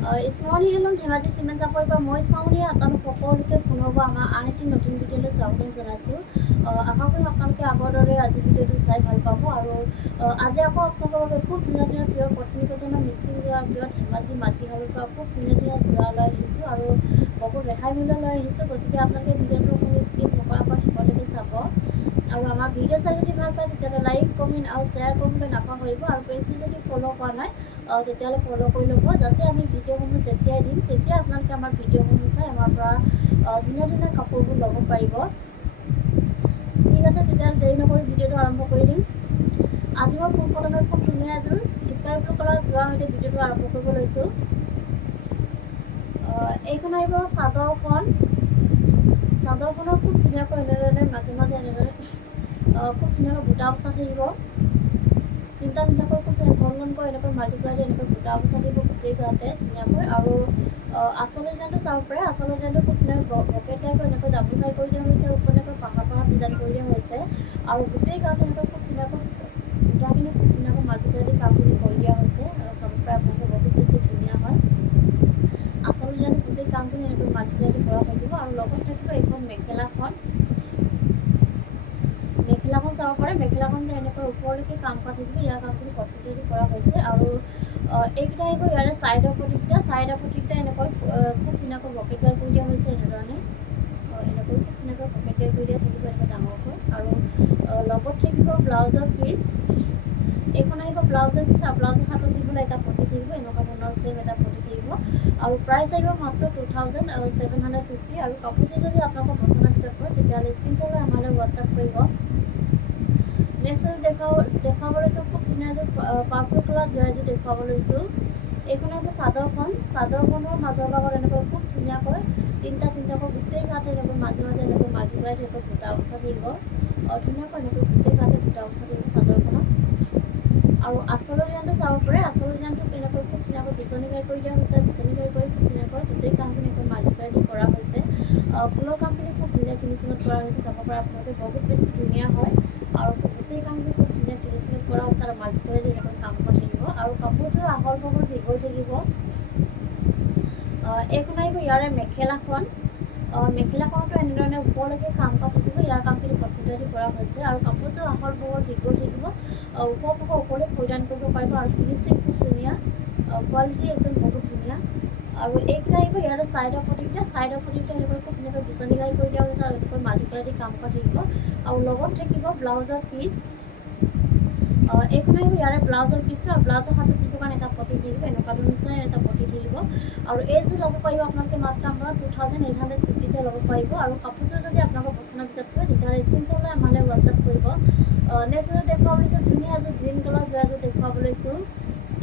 ইছমামণি helm Dhemaji cement চাপৰিৰ পৰা মই ইছমামণিয়ে আপোনালোক সকলোকে পুনৰ আমাৰ আন এটি নতুন ভিডিঅ'লৈ স্বাগতম জনাইছোঁ। আশা কৰিম আপোনালোকে আগৰ দৰে আজি ভিডিঅ'টো চাই ভাল পাব। আৰু আজি আকৌ আপোনালোকৰ বাবে খুব ধুনীয়া ধুনীয়া পিয়ৰ কটনী কটনৰ মিচিং যোৰা পিয়ৰ ধেমাজি মাটিশালৰ পৰা খুব ধুনীয়া ধুনীয়া যোৰা লৈ আহিছোঁ আৰু বহুত ৰেহাই মূল্য লৈ আহিছোঁ। গতিকে আপোনালোকে ভিডিঅ'টো কোনো স্কিপ নকৰাকৈ শেষলৈকে চাব। আৰু আমাৰ ভিডিঅ' চাই যদি ভাল পায় তেতিয়াহ'লে লাইক কমেণ্ট আৰু শ্বেয়াৰ কৰিবলৈ নাপাহৰিব। আৰু পেজটো যদি ফ'ল' কৰা নাই তেতিয়াহ'লে ফ'ল' কৰি ল'ব, যাতে আমি ভিডিঅ'সমূহ যেতিয়াই দিম তেতিয়া আপোনালোকে আমাৰ ভিডিঅ'সমূহ চাই আমাৰ পৰা ধুনীয়া ধুনীয়া কাপোৰবোৰ ল'ব পাৰিব। ঠিক আছে, তেতিয়াহ'লে দেৰি নকৰি ভিডিঅ'টো আৰম্ভ কৰি দিম। আজি মই পোনপ্ৰথমে খুব ধুনীয়া এযোৰ স্কাই ব্লু কালাৰ যোৱাৰ সৈতে ভিডিঅ'টো আৰম্ভ কৰিব লৈছোঁ। এইখন আহিব চাদৰখনৰ খুব ধুনীয়াকৈ এনেদৰে মাজে মাজে এনেদৰে খুব ধুনীয়াকৈ বুটা বচা থাকিব। তিনিটা তিনিটাকৈ খুব ঘন ঘনকৈ এনেকৈ মাল্টিপ্লাই দি এনেকৈ বুটা বচা থাকিব গোটেই গাতে ধুনীয়াকৈ। আৰু আচল ডিজাইনটো চাব পাৰে। আচল ডিজাইনটো খুব ধুনীয়াকৈ বকেটাকৈ এনেকৈ ডাবুল ফ্ৰাই কৰি দিয়া হৈছে, ওপৰত এনেকৈ পাহাৰ পাহাৰ ডিজাইন কৰি দিয়া হৈছে। আৰু গোটেই গাতে এনেকৈ খুব ধুনীয়াকৈ বুটাখিনি খুব ধুনীয়াকৈ মাল্টিপ্লাই দি কামখিনি কৰি দিয়া হৈছে। আৰু চাব পাৰে আপোনালোকে বহুত বেছি ধুনীয়া হয়। আচল ডিজাইনটো গোটেই কামখিনি এনেকৈ মাল্টিপ্লাই দি কৰা থাকিব। আৰু লগত থাকিব এইখন মেখেলাখন চাব পাৰে। মেখেলাখনটো এনেকৈ ওপৰলৈকে কাম কৰা থাকিব। ইয়াৰ কামখিনি কটনতে কৰা হৈছে। আৰু এইকেইটা আহিব ইয়াৰে ছাইডৰ পটিকেইটা এনেকৈ খুব ধুনীয়াকৈ বকেটগাই কৰি দিয়া হৈছে। এনেধৰণে এনেকৈ খুব ধুনীয়াকৈ বকেটগাই কৰি দিয়া থাকিব এনেকৈ ডাঙৰকৈ। আৰু লগত থাকিব ব্লাউজৰ পিচ। এইখন আহিব ব্লাউজৰ পিচ। আৰু ব্লাউজৰ হাতত দিবলৈ এটা পটি থাকিব, এনেকুৱা ধৰণৰ ছেম এটা পটি থাকিব। আৰু প্ৰাইচ আহিব মাত্ৰ 2750। আৰু কাপোৰযোৰ যদি আপোনালোকৰ পচন্দৰ ভিতৰত পৰে তেতিয়াহ'লে স্ক্ৰীনশ্বট লৈ আমালৈ হোৱাটছআপ কৰিব। নেক্সট দেখুৱাব লৈছোঁ খুব ধুনীয়া এযোৰ পাৰ্পল কালাৰ যোৰা এযোৰ দেখুৱাব লৈছোঁ। এইখন আহিব চাদৰখনৰ মাজৰ ভাগত এনেকৈ খুব ধুনীয়াকৈ তিনিটাকৈ গোটেই গাতে এনেকৈ মাজে মাজে এনেকৈ মাল্টিপ্লাই এনেকৈ বুটা বচা থাকিব। ধুনীয়াকৈ এনেকৈ গোটেই গাতে বুটা বচা থাকিব চাদৰখনত। আৰু আচলৰ ডিজাইনটো চাব পাৰে। আচলৰ ডিজাইনটো এনেকৈ খুব ধুনীয়াকৈ বিচনী ঘাই কৰি দিয়া হৈছে। বিচনী ঘাই কৰি খুব ধুনীয়াকৈ গোটেই কামখিনি এনেকৈ মাল্টিপ্লাই দি কৰা হৈছে। ফুলৰ কামখিনি খুব ধুনীয়া ফিনিচিঙত কৰা হৈছে। চাব পাৰে আপোনালোকে বহুত বেছি ধুনীয়া হয়। আৰু গোটেই কামখিনি খুব ধুনীয়া ফিনিচিঙত কৰা হৈছে। আৰু মাল্টিপ্লাই দি এনেকৈ কাম কৰা থাকিব। আৰু কাপোৰযোৰ আহল বহল দীঘল থাকিব। এইখন আহিব ইয়াৰে মেখেলাখন। মেখেলাখনতো এনেধৰণে ওপৰলৈকে কাম কৰা থাকিব। ইয়াৰ কামখিনি কটনতে দি কৰা হৈছে। আৰু কাপোৰযোৰ আহল বহল দীঘল থাকিব। ওপৰলৈ পৰিধান কৰিব পাৰিব। আৰু ফিনিচিং খুব ধুনীয়া, কোৱালিটি একদম বহুত ধুনীয়া। আৰু এইকেইটা আহিব ইয়াৰে ছাইডৰ পটিকেইটা এনেকৈ খুব ধুনীয়াকৈ বিচনী ঘাই কৰি দিয়া হৈছে। আৰু এনেকৈ মাল্টিপ্লাই দি কাম কৰা থাকিব। আৰু লগত থাকিব ব্লাউজৰ পিচ। এইখন আহিব ইয়াৰে ব্লাউজৰ পিচটো। আৰু ব্লাউজৰ হাতত দিবৰ কাৰণে এটা পটি থাকিব, এনেকুৱা ধৰণৰ এটা পটি থাকিব। আৰু এইযোৰ ল'ব পাৰিব আপোনালোকে মাত্ৰ আমাৰ 2850 ল'ব পাৰিব। আৰু কাপোৰযোৰ যদি আপোনালোকৰ পচন্দৰ ভিতৰত পৰে তেতিয়াহ'লে স্ক্ৰীনশ্বট লৈ আমালৈ হোৱাটছআপ কৰিব। নেক্সট দেখুৱাব লৈছোঁ ধুনীয়া এযোৰ গ্ৰীণ কালাৰ যোৰা এযোৰ দেখুৱাব লৈছোঁ।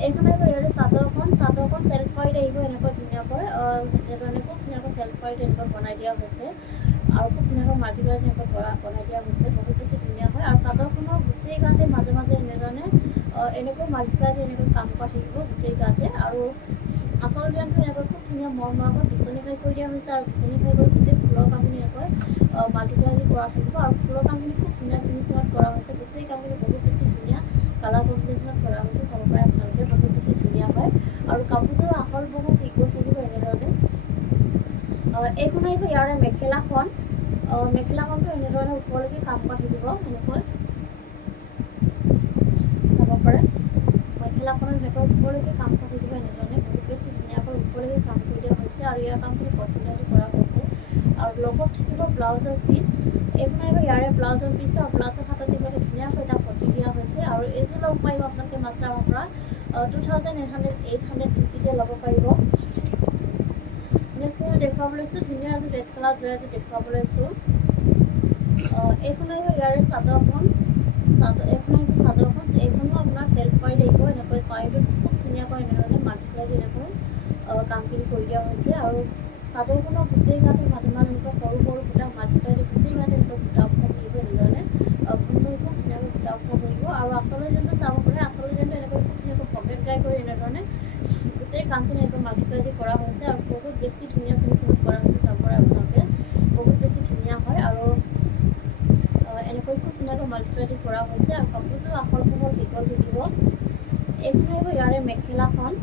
এইখন আহিব ইয়াৰে চাদৰখন চেল্ফ পাৰিত আহিব এনেকৈ ধুনীয়াকৈ এনেধৰণে খুব ধুনীয়াকৈ চেল্ফ পাৰিত এনেকৈ বনাই দিয়া হৈছে। আৰু খুব ধুনীয়াকৈ মাল্টিপ্লাই এনেকৈ বনাই দিয়া হৈছে। বহুত বেছি ধুনীয়া হয়। আৰু চাদৰখনৰ গোটেই গাতে মাজে মাজে এনেধৰণে এনেকৈ মাল্টিপ্লাই দি এনেকৈ কাম কৰা থাকিব গোটেই গাতে। আৰু আচল ডিজাইনটো এনেকৈ খুব ধুনীয়া মৰমৰাকৈ বিচনী ঘাই কৰি দিয়া হৈছে। আৰু বিচনী ঘাই কৰি গোটেই ফুলৰ কামখিনি এনেকৈ মাল্টিপ্লাই দি কৰা থাকিব। আৰু ফুলৰ কামখিনি খুব ধুনীয়া ফিনিচিঙত কৰা হৈছে। গোটেই কামখিনি বহুত বেছি ধুনীয়া কালাৰ কম্বিনেশ্যনত কৰা হৈছে। চাব পাৰে আপোনালোকে বহুত বেছি ধুনীয়া হয়। আৰু কাপোৰযোৰ আহল বহল দীঘল থাকিব এনেধৰণে। এইখন আহিব ইয়াৰে মেখেলাখনটো এনেধৰণে ওপৰলৈকে কাম কৰা থাকিব। এনেকৈ চাব পাৰে মেখেলাখনত এনেকৈ ওপৰলৈকে কাম কৰা থাকিব। এনেধৰণে বহুত বেছি ধুনীয়াকৈ ওপৰলৈকে কাম কৰি দিয়া হৈছে। আৰু ইয়াৰ কামখিনি কটনতে কৰা হৈছে। আৰু লগত থাকিব ব্লাউজৰ পিচ। এইখন আহিব ইয়াৰে ব্লাউজৰ পিচটো। আৰু ব্লাউজৰ হাতত দিবলৈ ধুনীয়াকৈ এটা পটি দিয়া হৈছে। আৰু এইযোৰ ল'ব পাৰিব আপোনালোকে মাত্ৰ আমাৰ পৰা 2850 ল'ব পাৰিব। নেক্সট দেখুৱাব লৈছোঁ ধুনীয়া এযোৰ ৰেড কালাৰ যোৰা এযোৰ দেখুৱাব লৈছোঁ। এইখন আহিব ইয়াৰে চাদৰখন। এইখনো আপোনাৰ চেল্ফ পাৰিত আহিব। এনেকৈ পাৰিটোত খুব ধুনীয়াকৈ এনেধৰণে মাল্টিপ্লাই দি এনেকৈ কামখিনি কৰি দিয়া হৈছে। আৰু চাদৰখনৰ গোটেই গাতে মাজে মাজে এনেকৈ সৰু সৰু বুটা মাল্টিপ্লাই দি গোটেই গাতে এনেকৈ বুটা বচা থাকিব। এনেধৰণে খুব ধুনীয়াকৈ বুটা বচা থাকিব। আৰু আচল ডিজাইনটো চাব পাৰে। আচল ডিজাইনটো এনেকৈ খুব ধুনীয়াকৈ পকেট গাই কৰি এনেধৰণে গোটেই কামখিনি এনেকৈ মাল্টিপ্লাই দি কৰা হৈছে। আৰু বহুত বেছি ধুনীয়া ফিনিচিঙত কৰা হৈছে। চাব পাৰে আপোনালোকে বহুত বেছি ধুনীয়া হয়। আৰু এনেকৈ খুব ধুনীয়াকৈ মাল্টিপ্লাই দি কৰা হৈছে। আৰু কাপোৰযোৰ আহল বহল দীঘল থাকিব। এইখন আহিব ইয়াৰে মেখেলাখন।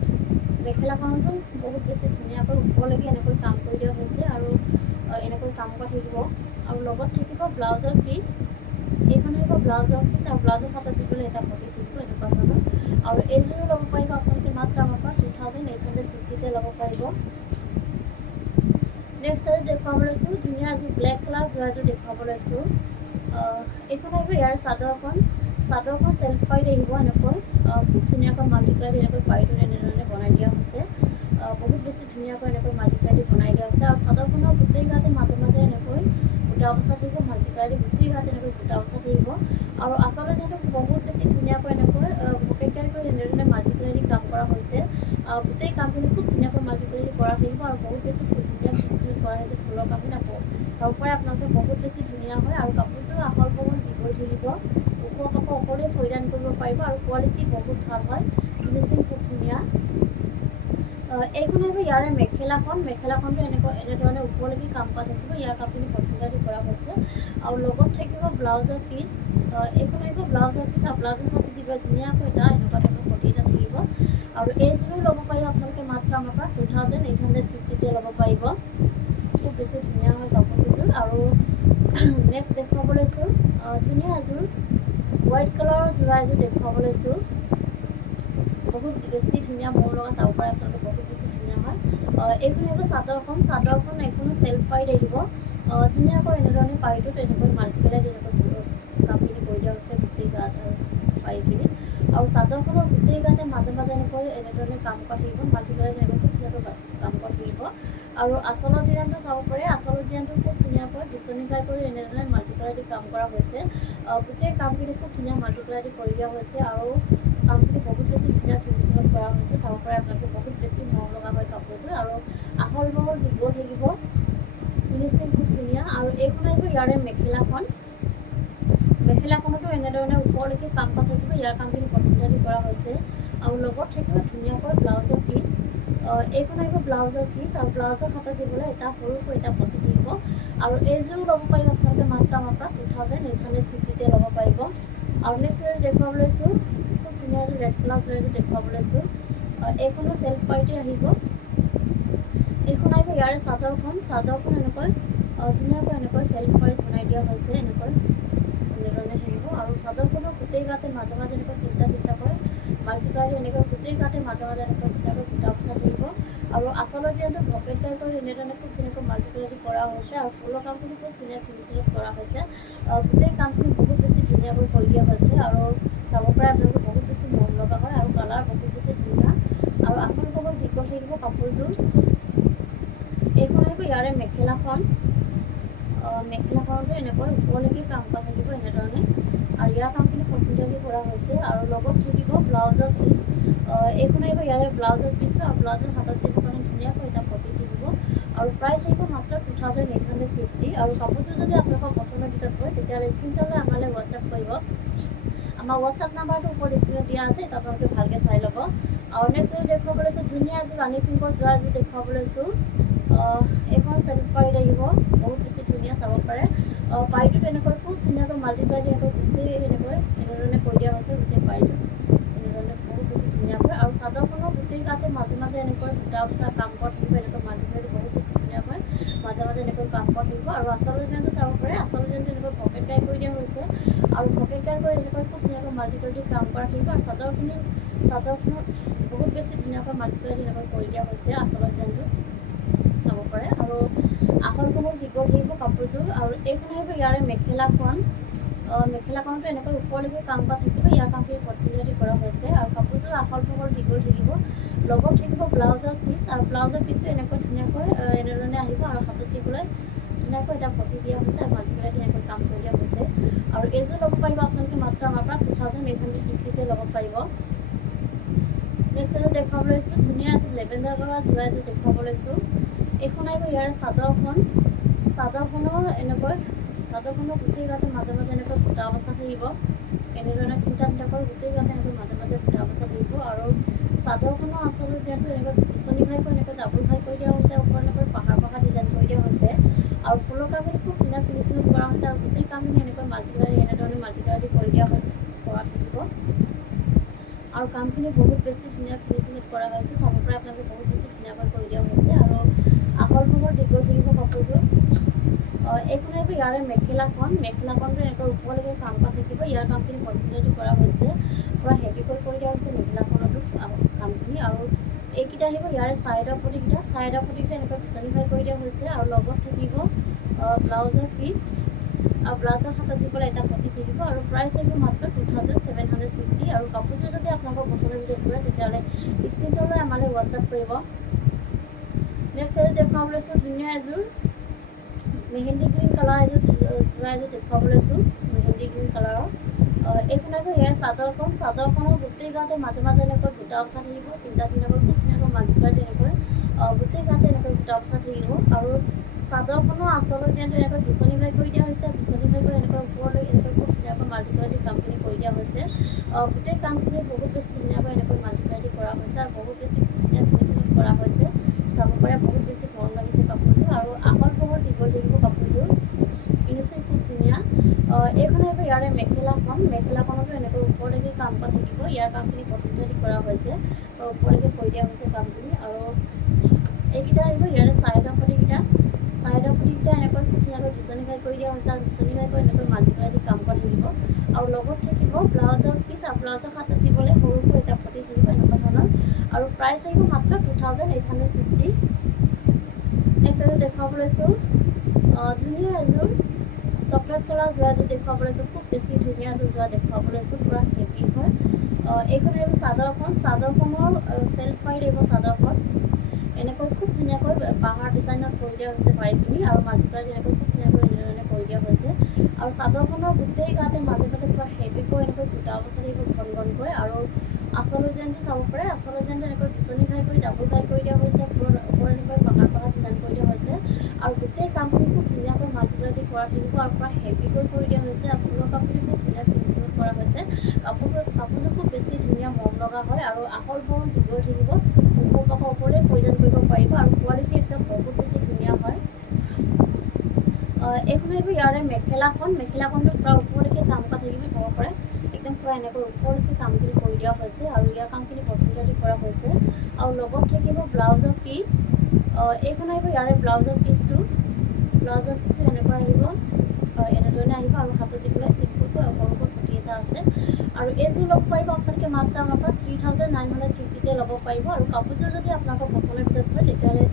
মেখেলাখনতো বহুত বেছি ধুনীয়াকৈ ওপৰলৈকে এনেকৈ কাম কৰি দিয়া হৈছে আৰু এনেকৈ কাম কৰা থাকিব আৰু লগত থাকিব ব্লাউজৰ পিচ। এইখন আহিব ব্লাউজৰ পিচ আৰু ব্লাউজৰ হাতত দিবলৈ এটা পতি থাকিব এনেকুৱা ধৰণৰ আৰু এইযোৰো ল'ব পাৰিব আপোনালোকে মাত্ৰ আমাৰ পৰা 2850 ল'ব পাৰিব। নেক্সট এযোৰ দেখুৱাব লৈছোঁ, ধুনীয়া এযোৰ ব্লেক কালাৰ যোৱা এযোৰ দেখুৱাব লৈছোঁ। এইখন আহিব ইয়াৰ চাদৰখন চেল্ফ পাইত আহিব এনেকৈ খুব ধুনীয়াকৈ মাল্টিপ্লাই এনেকৈ পাইটোত এনেধৰণে বনাই দিয়া হৈছে। বহুত বেছি ধুনীয়াকৈ এনেকৈ মাল্টিপ্লাই দি বনাই দিয়া হৈছে আৰু চাদৰখনৰ গোটেই গাতে মাজে মাজে এনেকৈ বুটা বচা থাকিব, মাল্টিপ্লাই দি গোটেই গাতে এনেকৈ বুটা বচা থাকিব আৰু আচলতে যিহেতু বহুত বেছি ধুনীয়াকৈ এনেকৈ পকেট কৰি এনেধৰণে মাল্টিপ্লাই দি কাম কৰা হৈছে। গোটেই কামখিনি খুব ধুনীয়াকৈ মাল্টিপ্লাই দি কৰা থাকিব আৰু বহুত বেছি ধুনীয়া ফিনিচিং কৰা হৈছে ফুলৰ কামখিনি চাব পাৰে আপোনালোকে বহুত বেছি ধুনীয়া হয় আৰু কাপোৰযোৰ আহল বহল দীঘল থাকিব, ওখ কাপোৰ অকলেই পৰিধান কৰিব পাৰিব আৰু কোৱালিটি বহুত ভাল হয়, ফিনিচিং খুব ধুনীয়া। এইখন আহিব ইয়াৰে মেখেলাখনটো এনেধৰণে ওপৰলৈকে কাম কৰা থাকিব, ইয়াৰ কামখিনি পটুৱাদি কৰা হৈছে আৰু লগত থাকিব ব্লাউজৰ পিচ। এইখন আহিব ব্লাউজৰ পিচ আৰু ব্লাউজৰ সৈতে দিব ধুনীয়াকৈ এটা এনেকুৱা ধৰণৰ পতি এটা থাকিব আৰু এইযোৰো ল'ব পাৰিব আপোনালোকে মাত্ৰ আমাৰ পৰা 2850 ল'ব পাৰিব। খুব বেছি ধুনীয়া হয় কাপোৰকেইযোৰ। আৰু নেক্সট দেখুৱাব লৈছোঁ ধুনীয়া এযোৰ হোৱাইট কালাৰৰ যোৰা এযোৰ দেখুৱাব লৈছোঁ। বহুত বেছি ধুনীয়া, মোৰ লগত চাব পাৰে আপোনালোকে বহুত বেছি ধুনীয়া হয়। এইখন আহিব চাদৰখন এইখনো চেল্ফ পাইত আহিব, ধুনীয়াকৈ এনেধৰণে পাইটোত এনেকৈ মাল্টিপ্লাই দি এনেকৈ কামখিনি কৰি দিয়া হৈছে গোটেই গাত পাৰিখিনিত আৰু চাদৰখনৰ গোটেই গাতে মাজে মাজে এনেধৰণে কাম কৰা থাকিব, মাল্টিপ্লাই এনেকৈ খুব ধুনীয়াকৈ কাম কৰা থাকিব আৰু আঁচলৰ ডিজাইনটো চাব পাৰে, আঁচলৰ ডিজাইনটো খুব ধুনীয়াকৈ বিচনী খাই কৰি এনেধৰণে মাল্টিপ্লাই দি কাম কৰা হৈছে। গোটেই কামখিনি খুব ধুনীয়া মাল্টিপ্লাই দি কৰি দিয়া হৈছে আৰু কামখিনি বহুত বেছি ধুনীয়া ফিনিচিঙত কৰা হৈছে। চাব পাৰে আপোনালোকে বহুত বেছি মৰম লগা হয় কাপোৰযোৰ আৰু আহল বহল দীঘল থাকিব, ফিনিচিং খুব ধুনীয়া। আৰু এইখন আহিব ইয়াৰে মেখেলাখনতো এনেধৰণে ওপৰলৈকে কাম কৰা থাকিব, ইয়াৰ কামখিনি পটুৱাদি কৰা হৈছে আৰু লগত থাকিব ধুনীয়াকৈ ব্লাউজৰ পিচ। এইখন আহিব ব্লাউজৰ পিচ আৰু ব্লাউজৰ হাতত দিবলৈ এটা সৰুকৈ এটা পতি থাকিব আৰু এইযোৰো ল'ব পাৰিব আপোনালোকে মাত্ৰ আমাৰ পৰা 2850 ল'ব পাৰিব। আৰু নেক্সট এযোৰ দেখুৱাব লৈছোঁ, খুব ধুনীয়া এযোৰ ৰেড কালাৰ যোৰ এযোৰ দেখুৱাব লৈছোঁ। এইখনো চেল্ফ পাইতে আহিব। এইখন আহিব ইয়াৰে চাদৰখন এনেকৈ ধুনীয়াকৈ এনেকৈ চেল্ফ পাইত বনাই দিয়া হৈছে, এনেধৰণে থাকিব আৰু চাদৰখনৰ গোটেই গাতে মাজে মাজে এনেকৈ তিনিটাকৈ মাল্টিপ্লাই দি এনেকৈ গোটেই গাতে মাজে মাজে এনেকৈ ধুনীয়াকৈ বুটা বচা থাকিব আৰু আঁচলৰ ডিজাইনটো পকেট টাই কৰি এনেধৰণে খুব ধুনীয়াকৈ মাল্টিপ্লাই দি কৰা হৈছে আৰু ফুলৰ কামখিনি খুব ধুনীয়া ফিনিচিঙত কৰা হৈছে। গোটেই কামখিনি বহুত বেছি ধুনীয়াকৈ কৰি দিয়া হৈছে আৰু চাব পাৰে আপোনালোকে বহুত বেছি মৰম লগা হয় আৰু কালাৰ বহুত বেছি ধুনীয়া আৰু আহল বহল দীঘল থাকিব কাপোৰযোৰ। এইখন আহিব ইয়াৰে মেখেলাখনতো এনেকৈ ওপৰলৈকে কাম কৰা থাকিব এনেধৰণে আৰু ইয়াৰ কামখিনি পটুৱাদি কৰা হৈছে আৰু লগত থাকিব ব্লাউজৰ পিচ। এইখন আহিব ইয়াৰে ব্লাউজৰ পিচটো আৰু ব্লাউজৰ হাতত দিব কাৰণে ধুনীয়াকৈ এটা পতি থাকিব আৰু প্ৰাইচ আহিব মাত্ৰ 2850 আৰু কাপোৰযোৰ যদি আপোনালোকৰ পচন্দৰ ভিতৰত পৰে তেতিয়াহ'লে স্ক্ৰীনশ্বট লৈ আমালৈ হোৱাটছআপ কৰিব। আমাৰ হোৱাটছআপ নাম্বাৰটো ওপৰত স্ক্ৰীনত দিয়া আছে, তাত আপোনালোকে ভালকৈ চাই ল'ব। আৰু নেক্সট এযোৰ দেখুৱাব লৈছোঁ, ধুনীয়া এযোৰ ৰাণী পিংকত যোৱা এযোৰ দেখুৱাব লৈছোঁ। এইখন চেল্ফ পাইত আহিব, বহুত বেছি ধুনীয়া চাব পাৰে। পাইটোত এনেকৈ খুব ধুনীয়াকৈ মাল্টিপ্লাই দি গোটেই এনেধৰণে কৰি দিয়া হৈছে গোটেই পাইটোত এনেধৰণে বহুত বেছি ধুনীয়াকৈ আৰু চাদৰখনৰ গোটেই গাতে মাজে মাজে এনেকৈ বুটা বচা কাম কৰা থাকিব, এনেকৈ মাল্টিপ্লাই দি বহুত বেছি ধুনীয়াকৈ মাজে মাজে এনেকৈ কাম কৰা থাকিব আৰু আঁচলৰ ডিজাইনটো চাব পাৰে, আঁচলৰ ডিজাইনটো এনেকৈ পকেট টাই কৰি দিয়া হৈছে আৰু পকেট টাই কৰি এনেকৈ খুব ধুনীয়াকৈ মাল্টিপ্লাই দি কাম কৰা থাকিব আৰু চাদৰখনত বহুত বেছি ধুনীয়াকৈ মাল্টিপ্লাই দি এনেকৈ কৰি দিয়া হৈছে আঁচলৰ ডিজাইনটো চাব পাৰে আৰু আহল বহল দীঘল থাকিব কাপোৰযোৰ। আৰু এইখন আহিব ইয়াৰে মেখেলাখনতো এনেকৈ ওপৰলৈকে কাম কৰা থাকিব, ইয়াৰ কামখিনি পটুৱাদি কৰা হৈছে আৰু কাপোৰযোৰ আহল বহল দীঘল থাকিব, লগত থাকিব ব্লাউজৰ পিচ আৰু ব্লাউজৰ পিচটো এনেকৈ ধুনীয়াকৈ এনেধৰণে আহিব আৰু হাতত দিবলৈ ধুনীয়াকৈ এটা পতি দিয়া হৈছে আৰু মাল্টিপ্লাই দি এনেকৈ কাম কৰি দিয়া হৈছে আৰু এইযোৰ ল'ব পাৰিব আপোনালোকে মাত্ৰ আমাৰ পৰা 2850 ল'ব পাৰিব। নেক্সট এযোৰ দেখুৱাব লৈছোঁ, ধুনীয়া এযোৰ লেভেণ্ডাৰ কালাৰ যোৰা এযোৰ দেখুৱাব লৈছোঁ। এইখন আহিব ইয়াৰ চাদৰখনৰ গোটেই গাতে মাজে মাজে এনেকৈ বুটা বচা থাকিব, এনেধৰণে তিনিটাকৈ গোটেই গাতে এনেকৈ মাজে মাজে বুটা বচা থাকিব আৰু চাদৰখনৰ আঁচলৰ ডিজাইনটো এনেকৈ বিচনী ঘাইকৈ এনেকৈ ডাবুল ঘাই কৰি দিয়া হৈছে, ওপৰত এনেকৈ পাহাৰ ডিজাইন কৰি দিয়া হৈছে আৰু ফুলৰ কামখিনি খুব ধুনীয়া ফিনিচিঙত কৰা হৈছে আৰু গোটেই কামখিনি এনেকৈ এনেধৰণে মাল্টিপ্লাই দি কৰি দিয়া কৰা থাকিব আৰু কামখিনি বহুত বেছি ধুনীয়া ফিনিচিঙত কৰা হৈছে। চাব পাৰে আপোনালোকে বহুত বেছি ধুনীয়াকৈ কৰি দিয়া হৈছে আৰু আহল বহল দীঘল থাকিব কাপোৰযোৰ। এইখন আহিব ইয়াৰে মেখেলাখনটো এনেকৈ ওপৰলৈকে কাম কৰা থাকিব। ইয়াৰ কামখিনি কমপ্লিট কৰা হৈছে, পূৰা হেভিকৈ কৰি দিয়া হৈছে মেখেলাখনতো কামখিনি। আৰু এইকেইটা আহিব ইয়াৰে চাইডৰ পটিকেইটা এনেকৈ পিছনিফাই কৰি দিয়া হৈছে আৰু লগত থাকিব ব্লাউজৰ পিচ আৰু ব্লাউজৰ হাতত দিবলৈ এটা পটি থাকিব আৰু প্ৰাইচ আহিব মাত্ৰ 2750। আৰু কাপোৰযোৰ যদি আপোনালোকৰ পচন্দৰ ভিতৰত পৰে তেতিয়াহ'লে স্ক্ৰীনশ্বট লৈ আমালৈ হোৱাটছআপ কৰিব। নেক্সট এযোৰ দেখুৱাব লৈছোঁ ধুনীয়া এযোৰ মেহেন্দি গ্ৰীণ কালাৰ এযোৰ দেখুৱাব লৈছোঁ মেহেন্দি গ্ৰীণ কালাৰৰ। এইখন আহিব ইয়াৰ চাদৰখনৰ গোটেই গাতে মাজে মাজে এনেকৈ বুটা বচা থাকিব, তিনিটাকৈ খুব ধুনীয়াকৈ মাজত এনেকৈ গোটেই গাতে এনেকৈ বুটা বচা থাকিব। আৰু চাদৰখনৰ আঁচলৰ ডিজাইনটো এনেকৈ বিচনীভাই কৰি দিয়া হৈছে, বিচনীভাই কৰি এনেকৈ ওপৰলৈ এনেকৈ খুব ধুনীয়াকৈ মাল্টিপ্লাই দি কামখিনি কৰি দিয়া হৈছে। গোটেই কামখিনি বহুত বেছি ধুনীয়াকৈ এনেকৈ মাল্টিপ্লাই দি কৰা হৈছে আৰু বহুত বেছি ধুনীয়া ফিনিচিঙত কৰা হৈছে। চাব পাৰে বহুত বেছি মৰম লাগিছে কাপোৰযোৰ আৰু আহল বহল দীঘল থাকিব কাপোৰযোৰ, ফিনিচিং খুব ধুনীয়া। এইখন আহিব ইয়াৰে মেখেলাখনতো এনেকৈ ওপৰলৈকে কাম কৰা থাকিব। ইয়াৰ কামখিনি প্ৰথমতে কৰা হৈছে আৰু ওপৰলৈকে কৰি দিয়া হৈছে কামখিনি। আৰু এইকেইটা আহিব ইয়াৰে চাইডৰ পটিকেইটা এনেকৈ খুব ধুনীয়াকৈ বিচনীভাই কৰি দিয়া হৈছে আৰু বিচনীভাই কৰি এনেকৈ মাল্টিপ্লাই দি কাম কৰা থাকিব। আৰু লগত থাকিব ব্লাউজৰ পিচ আৰু ব্লাউজৰ হাতত দিবলৈ সৰুকৈ এটা পটি থাকিব এনেকুৱা ধৰণৰ। আৰু প্ৰাইচ আহিব মাত্ৰ 2850। নেক্সট এযোৰ দেখুৱাব লৈছোঁ ধুনীয়া এযোৰ চকলেট কালাৰ যোৰা এযোৰ দেখুৱাব লৈছোঁ। খুব বেছি ধুনীয়া এযোৰ যোৰা দেখুৱাব লৈছোঁ, পূৰা হেভি হয়। এইখন আহিব চাদৰখনৰ চেল্ফ পাৰি আহিব চাদৰখন এনেকৈ খুব ধুনীয়াকৈ পাহাৰ ডিজাইনত কৰি দিয়া হৈছে পাৰিখিনি আৰু মাল্টিপ্লাই এনেকৈ খুব ধুনীয়াকৈ এনেধৰণে কৰি দিয়া হৈছে। আৰু চাদৰখনৰ গোটেই গাতে মাজে মাজে পূৰা হেভিকৈ এনেকৈ বুটা বচা থাকিব ঘনকৈ। আৰু আঁচলৰ ডিজাইনটো চাব পাৰে, আঁচলৰ ডিজাইনটো এনেকৈ বিচনীভাই কৰি ডাবুল ঘাই কৰি দিয়া হৈছে, ওপৰত এনেকৈ পাহাৰ ডিজাইন কৰি দিয়া হৈছে। আৰু গোটেই কামখিনি খুব ধুনীয়াকৈ মাল্টিপ্লাই দি কৰা থাকিব আৰু পূৰা হেভিকৈ কৰি দিয়া হৈছে। ফুলৰ কামখিনি খুব ধুনীয়া ফিনিচিঙত কৰা হৈছে। কাপোৰযোৰ খুব বেছি ধুনীয়া মৰম লগা হয় আৰু আহল বহল দীঘল থাকিব, ওপৰলৈ পৰিধান কৰিব পাৰিব আৰু কোৱালিটি একদম বহুত বেছি ধুনীয়া হয়। এইখন আহিব ইয়াৰে মেখেলাখনটো পূৰা ওপৰলৈকে কাম কৰা থাকিব। চাব পাৰে একদম পূৰা এনেকৈ ওপৰলৈকে কামখিনি কৰি দিয়া হৈছে আৰু ইয়াৰ কামখিনি প্ৰথমতে কৰা হৈছে। আৰু লগত থাকিব ব্লাউজৰ পিচ। এইখন আহিব ইয়াৰে ব্লাউজৰ পিচটো এনেকুৱা আহিব, এনেধৰণে আহিব আৰু হাতত দিবলৈ চিম্পুলকৈ সৰুকৈ পটি এটা আছে। আৰু এইযোৰ ল'ব পাৰিব আপোনালোকে মাত্ৰ আমাৰ পৰা 3950 ল'ব পাৰিব। আৰু কাপোৰযোৰ যদি আপোনালোকৰ পচন্দৰ ভিতৰত হয় তেতিয়াহ'লে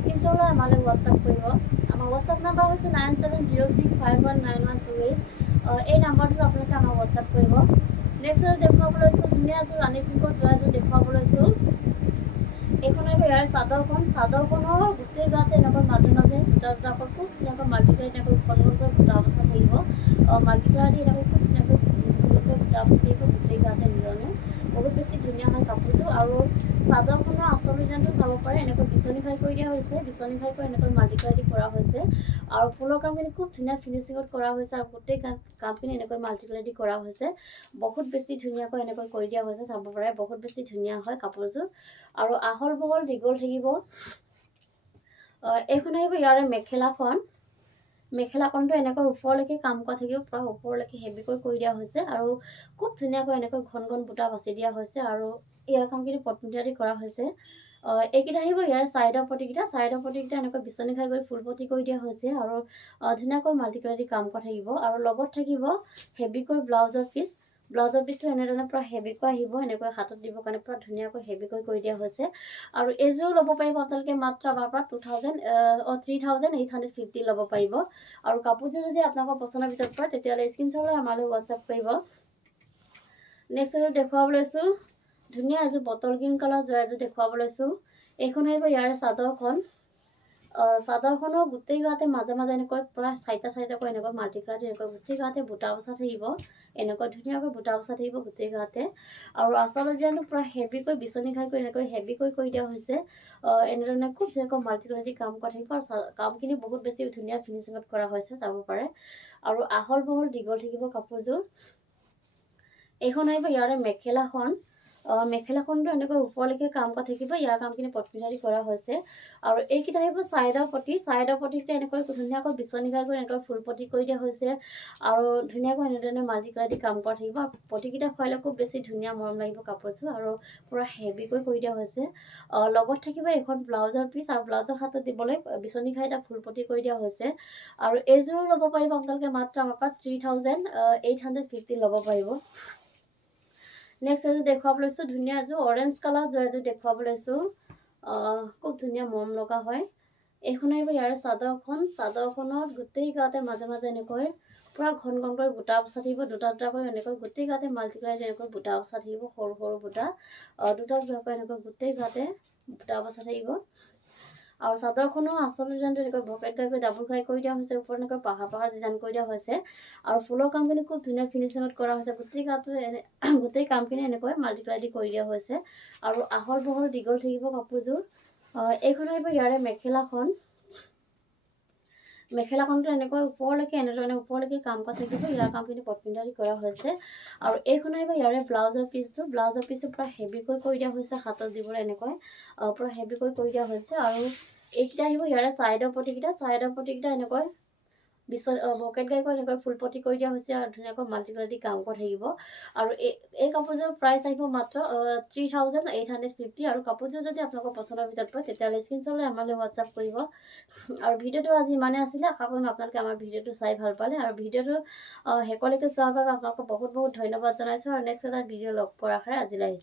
স্ক্ৰীনশ্বট লৈ আমালৈ হোৱাটছআপ কৰিব। আমাৰ হোৱাটছআপ নাম্বাৰ হৈছে 9706519128। এই নাম্বাৰটোত আপোনালোকে আমাক হোৱাটছআপ কৰিব। নেক্সট এযোৰ দেখুৱাব লৈছোঁ ধুনীয়া এযোৰ ৰাণী পিংকত যোৱা এযোৰ দেখুৱাব লৈছোঁ। এইখন আহিব ইয়াৰ চাদৰখনৰ গোটেই গাতে এনেকৈ মাজে মাজে দুটাকৈ খুব ধুনীয়াকৈ মাল্টিপ্লাই এনেকৈ ঘনকৈ বুটা বচা থাকিব। মাল্টিপ্লাই দি এনেকৈ খুব ধুনীয়াকৈ বুটা বচা থাকিব গোটেই গাতে এনেধৰণে। বহুত বেছি ধুনীয়া হয় কাপোৰযোৰ। আৰু চাদৰখনৰ আঁচল ডিজাইনটো চাব পাৰে এনেকৈ বিচনীভাই কৰি দিয়া হৈছে, বিচনীভাই কৰি এনেকৈ মাল্টিপ্লাই দি কৰা হৈছে। আৰু ফুলৰ কামখিনি খুব ধুনীয়া ফিনিচিঙত কৰা হৈছে আৰু গোটেই কামখিনি এনেকৈ মাল্টিপ্লাই দি কৰা হৈছে। বহুত বেছি ধুনীয়াকৈ এনেকৈ কৰি দিয়া হৈছে, চাব পাৰে বহুত বেছি ধুনীয়া হয় কাপোৰযোৰ আৰু আহল বহল দীঘল থাকিব। এইখন আহিব ইয়াৰে মেখেলাখনটো এনেকৈ ওপৰলৈকে কাম কৰা থাকিব, পূৰা ওপৰলৈকে হেভিকৈ কৰি দিয়া হৈছে আৰু খুব ধুনীয়াকৈ এনেকৈ ঘন বুটা বাচি দিয়া হৈছে আৰু ইয়াৰ কামখিনি প্ৰথমতে কৰা হৈছে। এইকেইটা আহিব ইয়াৰ চাইডৰ পটিকেইটা এনেকৈ বিচনীভাই কৰি ফুল পটি কৰি দিয়া হৈছে আৰু ধুনীয়াকৈ মাল্টিপ্লাই দি কাম কৰা থাকিব। আৰু লগত থাকিব হেভিকৈ ব্লাউজৰ পিচটো এনেধৰণে পূৰা হেভিকৈ আহিব, এনেকৈ হাতত দিবৰ কাৰণে পূৰা ধুনীয়াকৈ হেভিকৈ কৰি দিয়া হৈছে। আৰু এইযোৰ ল'ব পাৰিব আপোনালোকে মাত্ৰ আমাৰ পৰা 3850 ল'ব পাৰিব। আৰু কাপোৰযোৰ যদি আপোনালোকৰ পচন্দৰ ভিতৰত পৰে তেতিয়াহ'লে স্ক্ৰীনশ্বট লৈ আমালৈ হোৱাটছআপ কৰিব। নেক্সট এযোৰ দেখুৱাব লৈছোঁ ধুনীয়া এযোৰ বটল গ্ৰীণ কালাৰ যোৱা এযোৰ দেখুৱাব লৈছোঁ। এইখন আহিব ইয়াৰে চাদৰখনৰ গোটেই গাতে মাজে মাজে এনেকৈ পূৰা চাইডকৈ এনেকৈ মাল্টিপ্লাই এনেকৈ গোটেই গাতে বুটা বচা থাকিব, এনেকৈ ধুনীয়াকৈ বুটা বচা থাকিব গোটেই গাতে। আৰু আঁচলৰ ডিজাইনটো পূৰা হেভিকৈ বিচনীভাই কৰি এনেকৈ হেভিকৈ কৰি দিয়া হৈছে। এনেধৰণে খুব ধুনীয়াকৈ মাল্টিপ্লাই দি কাম কৰা থাকিব আৰু কামখিনি বহুত বেছি ধুনীয়া ফিনিচিঙত কৰা হৈছে, চাব পাৰে। আৰু আহল বহল দীঘল থাকিব কাপোৰযোৰ। এইখন আহিব ইয়াৰে মেখেলাখনটো এনেকৈ ওপৰলৈকে কাম কৰা থাকিব, ইয়াৰ কামখিনি পটপিঠাদি কৰা হৈছে। আৰু এইকেইটা আহিব ছাইডৰ পটিতে এনেকৈ ধুনীয়াকৈ বিচনী ঘাই কৰি এনেকৈ ফুল পটি কৰি দিয়া হৈছে। আৰু ধুনীয়াকৈ এনেধৰণে মাল্টি কালাৰ দি কাম কৰা থাকিব। আৰু পটিকেইটা খুৱালে খুব বেছি ধুনীয়া মৰম লাগিব কাপোৰযোৰ, আৰু পূৰা হেভিকৈ কৰি দিয়া হৈছে। লগত থাকিব এখন ব্লাউজৰ পিচ, আৰু ব্লাউজৰ হাতত দিবলৈ বিচনী ঘাই এটা ফুল পটি কৰি দিয়া হৈছে। আৰু এইযোৰো ল'ব পাৰিব আপোনালোকে মাত্ৰ আমাৰ পৰা 3850 ল'ব পাৰিব। নেক্সট এযোৰ দেখুৱাব লৈছোঁ, ধুনীয়া এযোৰ অৰেঞ্জ কালাৰ এযোৰ দেখুৱাব লৈছোঁ। খুব ধুনীয়া মৰম লগা হয়। এইখন আহিব ইয়াৰে চাদৰখনত গোটেই গাতে মাজে মাজে এনেকৈ পূৰা ঘন ঘনকৈ বুটা বচা থাকিব, দুটা দুটাকৈ এনেকৈ গোটেই গাতে মাল্টিপ্লাই এনেকৈ বুটা বচা থাকিব, সৰু সৰু বুটা দুটা দুটাকৈ এনেকৈ গোটেই গাতে বুটা বচা থাকিব। আৰু চাদৰখনৰ আচল ডিজাইনটো এনেকৈ ভকেট ঘাই কৰি ডাবুল ঘাই কৰি দিয়া হৈছে, ওপৰত এনেকৈ পাহাৰ ডিজাইন কৰি দিয়া হৈছে। আৰু ফুলৰ কামখিনি খুব ধুনীয়া ফিনিচিঙত কৰা হৈছে। গোটেই কামখিনি এনেকৈ মাল্টিপ্লাই দি কৰি দিয়া হৈছে। আৰু আহল বহল দীঘল থাকিব কাপোৰযোৰ। এইখন আহিব ইয়াৰে মেখেলাখনটো এনেকৈ এনেধৰণে ওপৰলৈকে কাম কৰা থাকিব, ইয়াৰ কামখিনি পটপিঠা দি কৰা হৈছে। আৰু এইখন আহিব ইয়াৰে ব্লাউজৰ পিচটো পূৰা হেভিকৈ কৰি দিয়া হৈছে, হাতত দিবলৈ এনেকৈ পূৰা হেভিকৈ কৰি দিয়া হৈছে। আৰু এইকেইটা আহিব ইয়াৰে ছাইডৰ পটিকেইটা এনেকৈ ভকেট ঘাই কৰি এনেকৈ ফুল পটি কৰি দিয়া হৈছে, আৰু ধুনীয়াকৈ মাল্টিপ্লাই দি কাম কৰা থাকিব। আৰু এই কাপোৰযোৰৰ প্ৰাইচ আহিব মাত্ৰ 3850। আৰু কাপোৰযোৰ যদি আপোনালোকৰ পচন্দৰ ভিতৰত পৰে তেতিয়াহ'লে স্ক্ৰীনশ্বট লৈ আমালৈ হোৱাটছআপ কৰিব। আৰু ভিডিঅ'টো আজি ইমানেই আছিলে। আশা কৰিম আপোনালোকে আমাৰ ভিডিঅ'টো চাই ভাল পালে। আৰু ভিডিঅ'টো শেষলৈকে চোৱাৰ বাবে আপোনালোকক বহুত বহুত ধন্যবাদ জনাইছোঁ। আৰু নেক্সট এটা ভিডিঅ' লগ পোৱাৰ আশাৰে আজিলৈ আহিছোঁ।